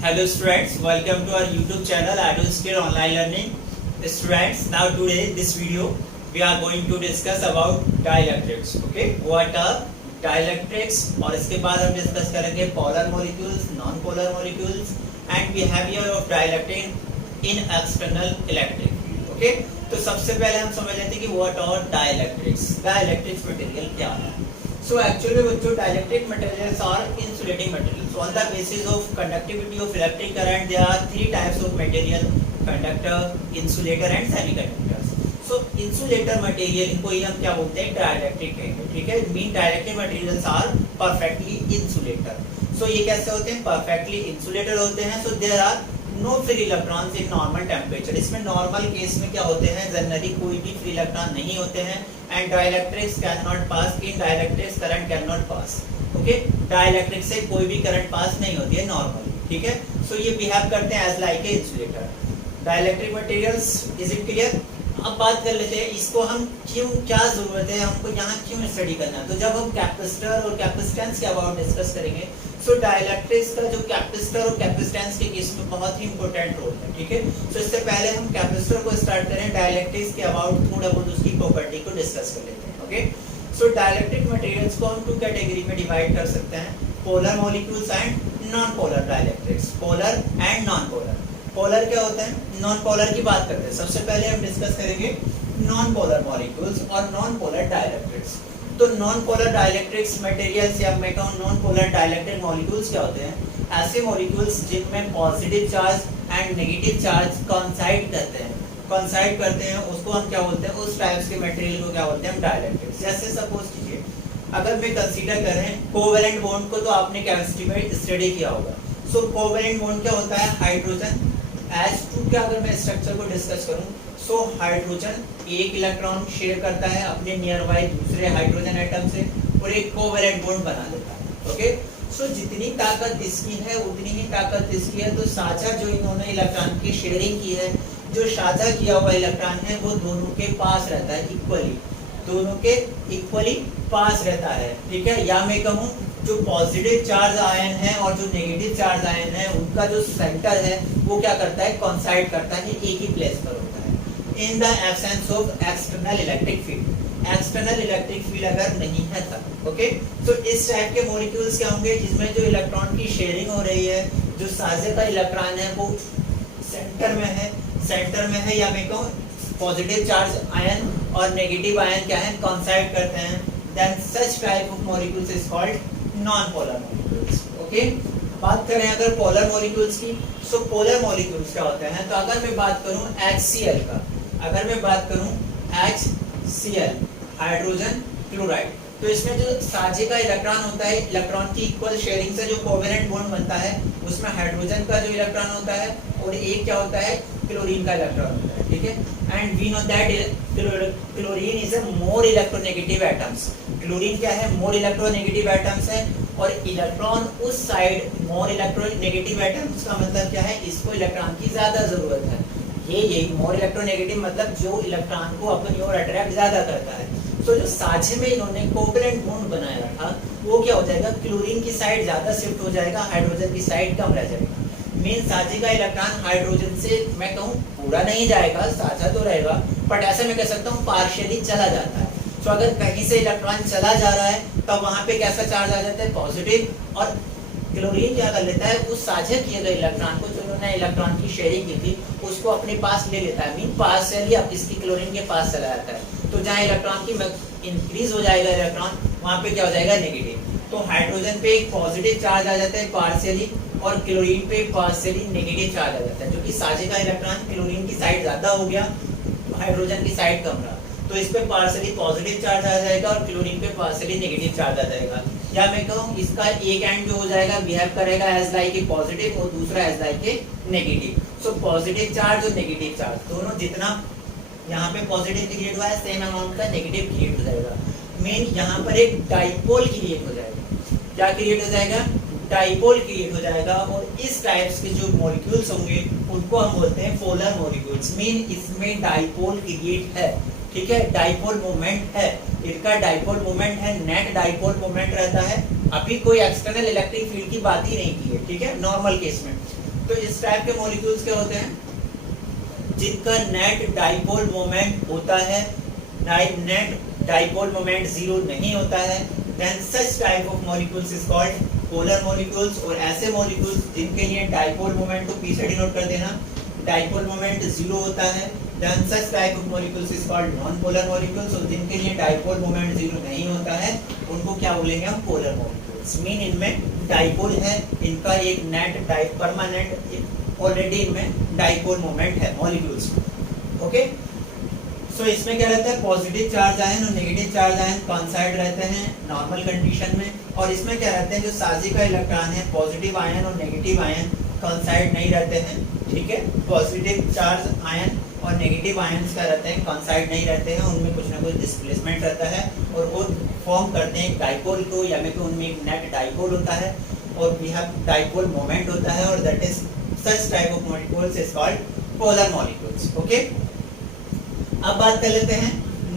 Hello students, welcome to our YouTube channel AdultSkill Online Learning. Students, now today this video we are going to discuss about dielectrics. Okay, what are dielectrics? और इसके बाद हम discuss करेंगे polar molecules, non-polar molecules and behavior of dielectric in external electric field. Okay, तो सबसे पहले हम समझ लेते हैं कि what are dielectrics? Dielectrics material क्या है? So actually बच्चों dielectric materials are insulating materials. So on the basis of conductivity of electric current there are three types of material: conductor, insulator and semiconductors. So insulator material इनको ही हम क्या बोलते हैं? dielectric कहेंगे. ठीक है, mean dielectric materials are perfectly insulator. So ये कैसे होते हैं? perfectly insulator होते हैं. So there are no free electrons in normal temperature. इसमें नॉर्मल केस में क्या होते हैं? जनरली कोई भी फ्री इलेक्ट्रॉन नहीं होते हैं. And dielectrics can not pass, in dielectrics current can not pass. Okay, dielectric से कोई भी करंट पास नहीं होती है नॉर्मली. ठीक है, सो ये बिहेव करते हैं as like a insulator. Dielectric materials, is it clear? अब बात कर लेते हैं इसको हम क्यों, क्या जरूरत है हमको यहाँ क्यों स्टडी करना है. तो जब हम कैपेसिटर और कैपेसिटेंस के अबाउट डिस्कस करेंगे, सो डाइलेक्ट्रिक्स का जो कैपेसिटर और कैपेसिटेंस के केस में बहुत ही इंपॉर्टेंट रोल है. ठीक है, सो इससे पहले हम कैपेसिटर को स्टार्ट करें, डाइलेक्ट्रिक्स के अबाउट थोड़ा बहुत उसकी प्रॉपर्टी को डिस्कस कर लेते हैं. ओके, सो डाइलेक्ट्रिक मटेरियल्स को हम टू कैटेगरी में डिवाइड कर सकते हैं: polar molecules and non polar dielectrics. Polar and non polar. Polar क्या होता है? नॉन पोलर की बात करते हैं. सबसे पहले हम डिस्कस करेंगे नॉन पोलर मॉलिक्यूल्स और नॉन पोलर डाइलेक्ट्रिक्स. तो नॉन पोलर डाइलेक्ट्रिक्स मटेरियल्स या मैं कहूं नॉन पोलर डाइलेक्ट्रिक मॉलिक्यूल्स क्या होते हैं? ऐसे मॉलिक्यूल्स जिनमें positive charge and negative charge coincide करते हैं. कोइंसाइड करते हैं उसको हम क्या बोलते हैं? उस टाइप्स के मटेरियल को क्या बोलते हैं? हम डाइलेक्ट्रिक्स. जैसे सपोज कीजिए, अगर मैं कंसीडर करें कोवेलेंट बॉन्ड को, तो आपने केमिस्ट्री में स्टडी किया होगा. सो कोवेलेंट बॉन्ड क्या होता है? हाइड्रोजन H2 का अगर मैं स्ट्रक्चर को डिस्कस करूं, सो हाइड्रोजन एक इलेक्ट्रॉन शेयर करता है अपने नियर बाय दूसरे हाइड्रोजन एटम से और एक कोवेलेंट बॉन्ड बना देता है. ओके, सो जितनी ताकत इसकी है उतनी ही ताकत इसकी है. तो साझा जो इन्होंने इलेक्ट्रॉन की शेयरिंग की है, जो साझा किया हुआ इलेक्ट्रॉन है वो दोनों के पास रहता है इक्वली, दोनों के इक्वली पास रहता है. ठीक है, या मैं कहूँ जो पॉजिटिव चार्ज आयन है और जो नेगेटिव चार्ज आयन है उनका जो सेंटर है वो क्या करता है? कोइंसाइड करता है, एक ही प्लेस पर होता है. In the absence of external electric field. External electric field अगर नहीं है तब. ओके, तो इस टाइप के मॉलिक्यूल्स क्या होंगे? जिसमें जो इलेक्ट्रॉन की शेयरिंग हो रही है, जो साझे का इलेक्ट्रॉन है वो सेंटर में है, सेंटर में है, या मैं कहूँ पॉजिटिव चार्ज आयन और नेगेटिव आयन क्या है? कोइंसाइड करते हैं. Then such type of molecules is called non polar molecules. Okay, बात करें अगर पोलर मॉलिक्यूल्स की, सो पोलर मॉलिक्यूल्स क्या होते हैं? तो अगर मैं बात करूं HCl का, अगर मैं बात करूं HCl, हाइड्रोजन क्लोराइड, तो इसमें जो साझे का इलेक्ट्रॉन होता है, इलेक्ट्रॉन की इक्वल शेयरिंग से जो कोवेलेंट बॉन्ड बनता है, उसमें हाइड्रोजन का जो इलेक्ट्रॉन होता है और एक क्या होता है? क्लोरीन का इलेक्ट्रॉन होता है. ठीक है, and we know that chlorine is a more electronegative atoms. Chlorine क्या है? मोर इलेक्ट्रोनेगेटिव एटम्स है. और इलेक्ट्रॉन उस साइड मोर इलेक्ट्रोनेगेटिव एटम्स का मतलब क्या है? इसको इलेक्ट्रॉन की ज्यादा जरूरत है. ये मोर इलेक्ट्रोनेगेटिव मतलब जो इलेक्ट्रॉन को अपनी ओर अट्रैक्ट ज्यादा करता है. तो जो साझे में इन्होंने कोवेलेंट बॉन्ड बनाया था वो क्या हो जाएगा? क्लोरीन की साइड ज्यादा शिफ्ट हो जाएगा, हाइड्रोजन की साइड कम रह जाएगा. मेन साझे का इलेक्ट्रॉन हाइड्रोजन से मैं कहूँ पूरा नहीं जाएगा, साझा तो रहेगा, बट ऐसा मैं कह सकता हूँ पार्शियली चला जाता है. तो अगर कहीं से इलेक्ट्रॉन चला जा रहा है तो वहां पे कैसा चार्ज आ जाता है? पॉजिटिव. और क्लोरीन क्या कर लेता है? उस साझा किए गए इलेक्ट्रॉन को, जो उन्होंने इलेक्ट्रॉन की शेयरिंग की थी, उसको अपने पास ले लेता है. मीन पार्शियली अब इसकी क्लोरीन के पास चला जाता है. तो जहाँ इलेक्ट्रॉन की इंक्रीज हो जाएगा इलेक्ट्रॉन, वहां पे क्या हो जाएगा? नेगेटिव. तो हाइड्रोजन पे एक पॉजिटिव चार्ज आ जाता है पार्शियली और क्लोरीन पे पार्शियली नेगेटिव चार्ज आ जाता है, जो कि साझे का इलेक्ट्रॉन क्लोरीन की साइड ज्यादा हो गया, हाइड्रोजन की साइड कम रहा. तो इस पे पार्शियली पॉजिटिव चार्ज आ जाएगा और क्लोरीन पे पार्शियली नेगेटिव चार्ज आ जाएगा. या मैं कहूँ इसका एक एंड जो हो जाएगा बिहेव करेगा एज लाइक ए पॉजिटिव और दूसरा as like a negative. So positive charge और नेगेटिव चार्ज दोनों, जितना यहाँ पे पॉजिटिव क्रिएट हुआ है सेम अमाउंट का नेगेटिव क्रिएट हो जाएगा. मेन यहाँ पर एक डाइपोल क्रिएट हो जाएगा. क्या क्रिएट हो जाएगा? डाइपोल क्रिएट हो जाएगा. और इस टाइप्स के जो मॉलिक्यूल्स होंगे उनको हम बोलते हैं पोलर मॉलिक्यूल्स. मीन इसमें डाइपोल क्रिएट है. ठीक है, डाइपोल मोमेंट है, इनका डाइपोल मोमेंट है, नेट डाइपोल मोमेंट रहता है. अभी कोई एक्सटर्नल इलेक्ट्रिक फील्ड की बात ही नहीं की है. ठीक है, नॉर्मल केस में. तो इस टाइप के मॉलिक्यूल्स क्या होते हैं, जिनका नेट डाइपोल मोमेंट होता है, नेट डाइपोल मोमेंट जीरो नहीं होता है, then such type of molecules is called polar molecules. और ऐसे मॉलिक्यूल्स जिनके लिए डाइपोल मोमेंट को पीछे डिनोट कर देना, डाइपोल मोमेंट जीरो होता है, then such type of molecules is called non polar molecules. और जिनके लिए डाइपोल मोमेंट जीरो नहीं होता है उनको क्या बोलेंगे हम, पोलर मॉलिक्यूल्स। मीन इनमें डाइपोल है, इनका एक नेट परमानेंट ऑलरेडी इनमें डाइपोल मोमेंट है मॉलिक्यूल्स। ओके, सो इसमें क्या रहता है, पॉजिटिव चार्ज आयन और नेगेटिव चार्ज आयन कॉन्साइड रहते हैं नॉर्मल कंडीशन में। और इसमें क्या रहते हैं, जो साजी का इलेक्ट्रॉन है, पॉजिटिव आयन और नेगेटिव आयन कॉन्साइड नहीं रहते हैं, ठीक है। पॉजिटिव चार्ज आयन और नेगेटिव आयंस क्या रहते हैं, कॉन्साइड नहीं रहते हैं, उनमें कुछ ना कुछ डिस्प्लेसमेंट रहता है और वो फॉर्म करते हैं डाइपोल को, या में उनमें एक नेट डाइपोल होता है और वी हैव डाइपोल मोमेंट होता है, और that is such type of molecules is called polar molecules. Okay, अब बात कर लेते हैं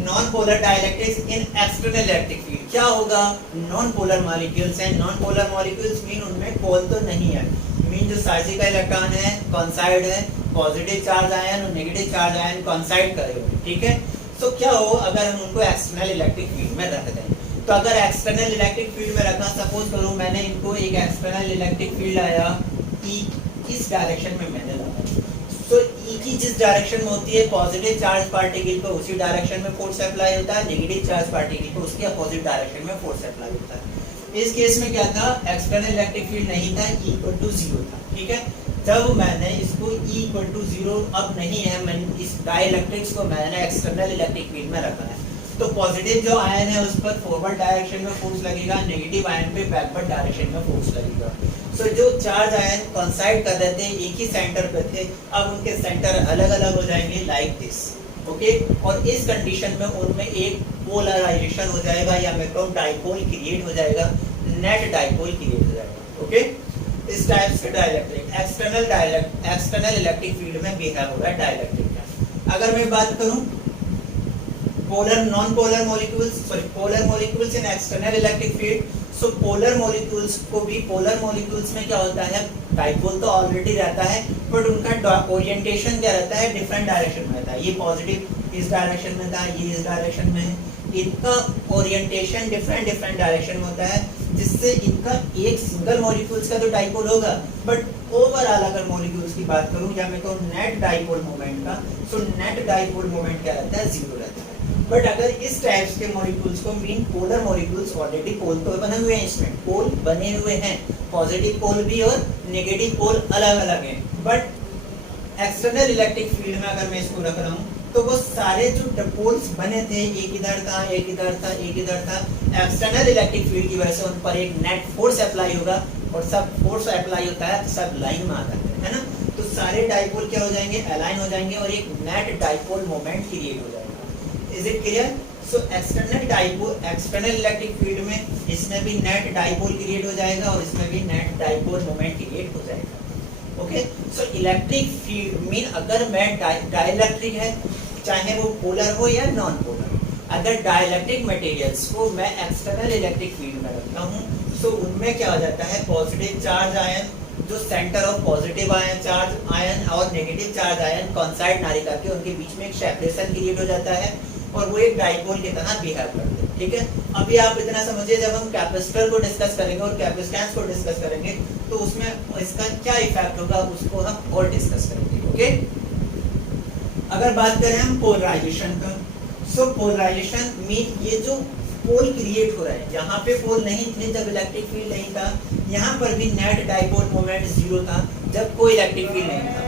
नॉन पोलर डाइलेक्ट्रिक्स इन एक्सटर्नल इलेक्ट्रिक फील्ड। क्या होगा, नॉन पोलर मॉलिक्यूल्स हैं, नॉन पोलर मॉलिक्यूल्स मीन उनमें पोल तो नहीं है, मीन जो साजी का इलेक्ट्रॉन है कॉन्साइड है, पॉजिटिव चार्ज आयन और नेगेटिव चार्ज आयन कॉन्साइड करे हुए, ठीक है। सो क्या हो अगर हम उनको एक्सटर्नल इलेक्ट्रिक फील्ड में रख दें, तो अगर एक्सटर्नल इलेक्ट्रिक फील्ड में रखना, सपोज करूं मैंने इनको एक एक्सटर्नल इलेक्ट्रिक फील्ड आया ई, इस डायरेक्शन में मैंने लगाया, तो ई की जिस डायरेक्शन में होती है पॉजिटिव चार्ज पार्टिकल को उसी डायरेक्शन में फोर्स अप्लाई होता है, नेगेटिव चार्ज पार्टिकल को उसके अपोजिट डायरेक्शन में फोर्स अप्लाई होता है। इस केस में क्या था, एक्सटर्नल इलेक्ट्रिक फील्ड नहीं था, E इक्वल टू 0 था, ठीक है। जब मैंने इसको E इक्वल टू 0 अब नहीं है, मैंने इस डाइलेक्ट्रिक्स को मैंने एक्सटर्नल इलेक्ट्रिक फील्ड में रखा है, तो पॉजिटिव जो आयन है उस पर फॉरवर्ड डायरेक्शन में फोर्स लगेगा, नेगेटिव आयन पे बैकवर्ड डायरेक्शन में फोर्स लगेगा। सो जो चार्ज आयन कॉन्साइड कर रहे थे एक ही सेंटर पे थे, अब उनके सेंटर अलग अलग हो जाएंगे लाइक दिस, ओके। और इस कंडीशन में उनमें एक पोलराइजेशन हो जाएगा, या मैक्रोम डाइपोल क्रिएट हो जाएगा, नेट डाइपोल क्रिएट हो जाएगा, ओके। इस टाइप से डाइलेक्ट्रिक एक्सटर्नल इलेक्ट्रिक फील्ड में बिहेव हो रहा है डाइलेक्ट्रिक का। अगर मैं बात करूं polar non polar molecules, sorry polar molecules in external electric field, so polar molecules को भी, पोलर मॉलिक्यूल्स में क्या होता है, डाइपोल तो ऑलरेडी रहता है बट उनका ओरिएंटेशन क्या रहता है, डिफरेंट डायरेक्शन में रहता है। ये पॉजिटिव इस डायरेक्शन में था, ये इस डायरेक्शन में है, इनका ओरिएंटेशन डिफरेंट डायरेक्शन में होता है, जिससे इनका एक सिंगल मॉलिक्यूल्स का तो डाइपोल होगा, बट ओवरऑल अगर मॉलिक्यूल्स की बात करूं या मैं कहूं नेट डाइपोल मोमेंट का, सो नेट डाइपोल मोमेंट क्या रहता है, 0 रहता है। बट अगर इस टाइप्स के मॉलिक्यूल्स को, मीन पोलर मॉलिक्यूल्स, ऑलरेडी पोल तो बने हुए हैं, इसमें पोल बने हुए हैं, पॉजिटिव पोल भी और नेगेटिव पोल अलग अलग हैं, बट एक्सटर्नल इलेक्ट्रिक फील्ड में अगर मैं इसको रख रहा हूँ तो वो सारे जो पोल्स बने थे, एक इधर था, एक इधर था, एक इधर था, एक्सटर्नल इलेक्ट्रिक फील्ड की वजह से उन पर एक नेट फोर्स अप्लाई होगा, और सब फोर्स अप्लाई होता है तो सब लाइन में आ जाते हैं, है ना। तो सारे डाइपोल क्या हो जाएंगे, अलाइन हो जाएंगे और एक नेट डाइपोल मोमेंट क्रिएट हो जाएगा। Is it clear? So external dipole, external electric field में इसमें भी नेट डाइपोल क्रिएट हो जाएगा और इसमें भी नेट डाइपोल मोमेंट क्रिएट हो जाएगा। Okay, so electric field mean अगर मैं डाइलेक्ट्रिक है, चाहे वो पोलर हो या नॉन पोलर, अगर डाइलेक्ट्रिक मटेरियल्स को मैं एक्सटर्नल इलेक्ट्रिक फील्ड में रखता हूँ, तो उनमें क्या हो जाता है, पॉजिटिव चार्ज आयन जो centre of positive ion charge ion और नेगेटिव चार्ज आयन कॉन्साइड ना करके उनके बीच में एक सेपरेशन क्रिएट हो जाता है और वो एक डाइपोल की तरह बिहेव करते हैं, ठीक है। अभी आप इतना समझिए, जब हम कैपेसिटर को डिस्कस करेंगे और कैपेसिटेंस को डिस्कस करेंगे तो उसमें इसका क्या इफेक्ट होगा उसको हम और डिस्कस करेंगे, ओके। अगर बात करें हम पोलराइजेशन का, सो पोलराइजेशन मीन ये जो पोल क्रिएट हो रहा है, यहाँ पे पोल नहीं थे जब इलेक्ट्रिक फील्ड नहीं था, यहाँ पर भी नेट डाइपोल मोमेंट 0 था जब कोई इलेक्ट्रिक फील्ड नहीं था,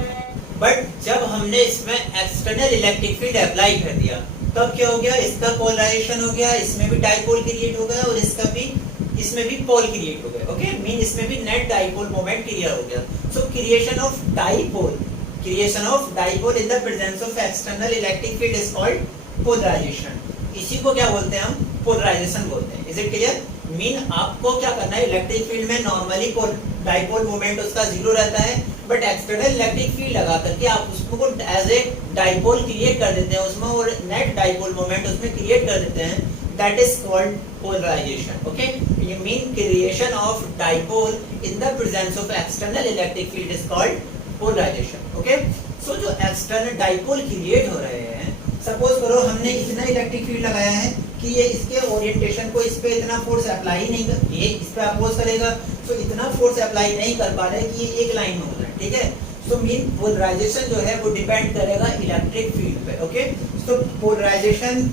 बट जब हमने इसमें एक्सटर्नल इलेक्ट्रिक फील्ड अप्लाई कर दिया तब क्या हो गया, इसका पोलराइजेशन हो गया, इसमें भी डाइपोल क्रिएट हो गया और इसका भी, इसमें भी पोल क्रिएट हो गया, ओके। मीन इसमें भी नेट डाइपोल मोमेंट क्रिएट हो गया। So creation of dipole, creation of dipole in the presence of external electric field is called polarization। इसी को क्या बोलते हैं हम, पोलराइजेशन बोलते हैं। Is it clear? मीन आपको क्या करना है, इलेक्ट्रिक फील्ड में नॉर्मली डाइपोल मोमेंट उसका 0 रहता है, बट एक्सटर्नल इलेक्ट्रिक फील्ड लगा करके आप उसको एज ए डाइपोल क्रिएट कर देते हैं उसमें और नेट डाइपोल मोमेंट उसमें क्रिएट कर देते हैं, that is called polarization. Okay, you mean creation of dipole in the presence of external electric field is called polarization. Okay, so जो external dipole create हो रहे हैं, सपोज करो हमने इतना इलेक्ट्रिक फील्ड लगाया है कि ये इसके ओरिएंटेशन को इस पे इतना फोर्स अप्लाई नहीं कर, ये इस पे अपोज करेगा, तो इतना फोर्स अप्लाई नहीं कर पा रहे कि ये एक लाइन में हो जाए. ठीक है, सो मीन पोलराइजेशन जो है वो डिपेंड करेगा इलेक्ट्रिक फील्ड पे. Okay, so polarisation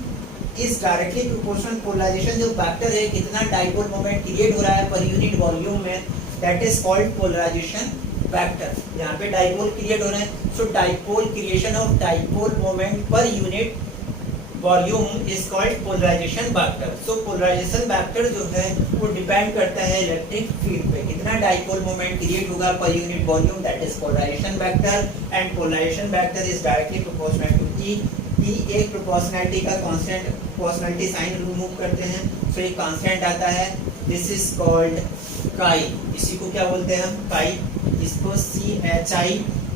is directly proportional. Polarisation जो फैक्टर है कितना डाइपोल मोमेंट क्रिएट हो रहा है पर यूनिट वॉल्यूम में, that is called polarisation factor. यहाँ पे डाइपोल क्रिएट हो रहे हैं, so dipole creation of dipole moment per unit volume is called polarisation factor. So polarisation factor जो है वो डिपेंड करता है इलेक्ट्रिक फील्ड पे, कितना डाइपोल मोमेंट क्रिएट होगा per unit volume, that is polarisation factor. And polarisation factor is directly proportional to E. एक proportionality का कांस्टेंट, प्रोपोर्शनलिटी साइन रिमूव करते हैं, सो एक कांस्टेंट आता है, दिस इज कॉल्ड काई. इसी को क्या बोलते हैं हम, काई. इसको CHI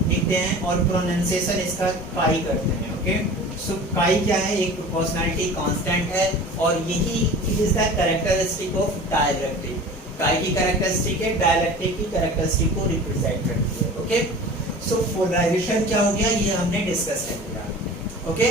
लिखते हैं और प्रोनाउंसिएशन इसका काई करते हैं. ओके, सो काई क्या है, एक प्रोपोर्शनलिटी कांस्टेंट है और यही is the characteristic of dielectric. काई की कैरेक्टरिस्टिक है, डाइलेक्ट्रिक की कैरेक्टरिस्टिक को रिप्रेजेंट करती है. ओके, सो पोलराइजेशन क्या हो गया ये हमने डिस्कस कर लिया. ओके,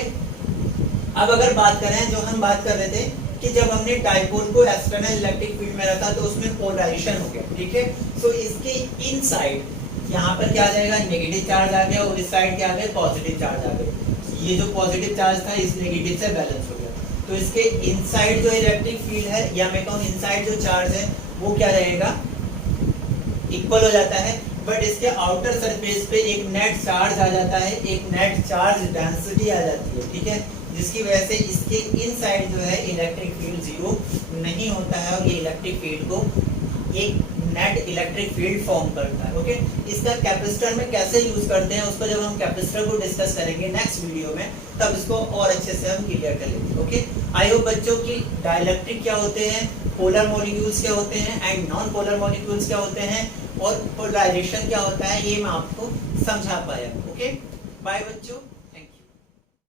अब अगर बात करें जो हम बात कर रहे थे कि जब हमने डाइपोल को एक्सटर्नल इलेक्ट्रिक फील्ड में रखा तो उसमें पोलराइजेशन हो गया. ठीक है, सो इसके इनसाइड यहाँ पर क्या आ जाएगा, नेगेटिव चार्ज आ गया और इस साइड क्या आ गया, पॉजिटिव चार्ज आ गया. ये जो पॉजिटिव चार्ज था इस नेगेटिव से बैलेंस हो गया, तो इसके इनसाइड जो इलेक्ट्रिक फील्ड है या मैं कहूँ इनसाइड जो चार्ज है वो क्या रहेगा, इक्वल हो जाता है. बट इसके आउटर सरफेस पे एक नेट चार्ज आ जाता है, एक नेट चार्ज डेंसिटी आ जाती है. ठीक है, जिसकी वजह से इसके इनसाइड जो है इलेक्ट्रिक फील्ड जीरो नहीं होता है और ये इलेक्ट्रिक फील्ड को एक नेट इलेक्ट्रिक फील्ड फॉर्म करता है. ओके, इसका कैपेसिटर में कैसे यूज करते हैं उसको जब हम कैपेसिटर को डिस्कस करेंगे नेक्स्ट वीडियो में, तब इसको और अच्छे से हम क्लियर कर लेंगे. ओके, आई होप बच्चों की डाइलेक्ट्रिक क्या होते हैं, पोलर मॉलिक्यूल्स क्या होते हैं एंड नॉन पोलर मॉलिक्यूल्स क्या होते हैं और पोलराइजेशन क्या होता है ये मैं आपको समझा पाया. ओके, बाय बच्चों.